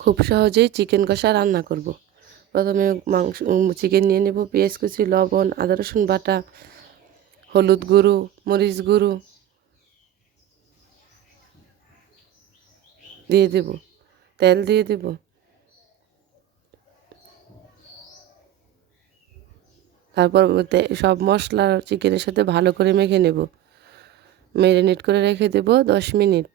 খুব সহজেই চিকেন কষা রান্না করব। প্রথমে চিকেন নিয়ে নেব, পেঁয়াজ কুচি, লবণ, আদা রসুন বাটা, হলুদ গুঁড়ো, মরিচ গুঁড়ো দিয়ে দেব, তেল দিয়ে দেব। তারপর সব মশলা চিকেনের সাথে ভালো করে মেখে নেব। ম্যারিনেট করে রেখে দেব 10 মিনিট।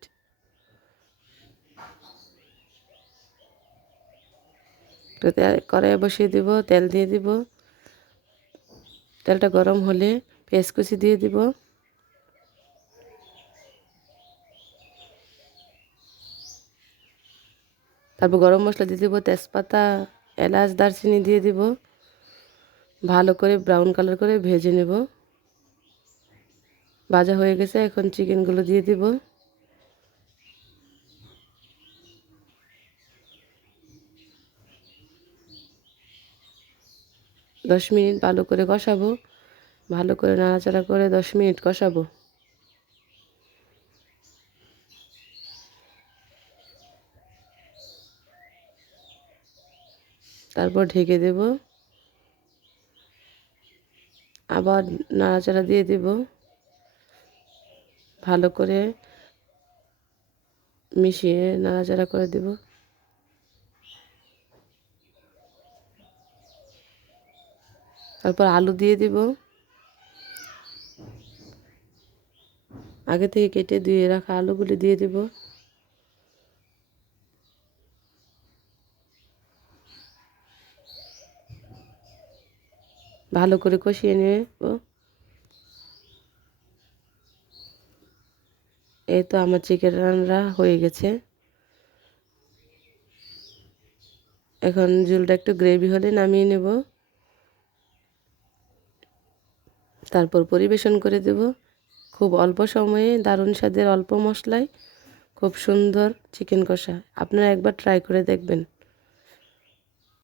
তো কড়াইয়ে বসিয়ে দেব, তেল দিয়ে দিব। তেলটা গরম হলে পেঁয়াজ কুচি দিয়ে দিব। তারপর গরম মশলা দিয়ে দিব, তেজপাতা, এলাচ, দারচিনি দিয়ে দিব। ভালো করে ব্রাউন কালার করে ভেজে নেব। ভাজা হয়ে গেছে, এখন চিকেনগুলো দিয়ে দিব। দশ মিনিট ভালো করে কষাবো। ভালো করে নাড়াচাড়া করে 10 মিনিট কষাবো। তারপর ঢেকে দেব, আবার নাড়াচাড়া দিয়ে দিব। ভালো করে মিশিয়ে নাড়াচাড়া করে দেব। তারপর আলু দিয়ে দিব। আগে থেকে কেটে ধুয়ে রাখা আলুগুলি দিয়ে দিব। ভালো করে কষিয়ে নেব। এই তো আমার চিকেন রান্না হয়ে গেছে। এখন ঝোলটা একটু গ্রেভি হলে নামিয়ে নেব। তারপর পরিবেশন করে দেব। খুব অল্প সময়ে দারুণ স্বাদের, অল্প মশলায় খুব সুন্দর চিকেন কষা। আপনারা একবার ট্রাই করে দেখবেন।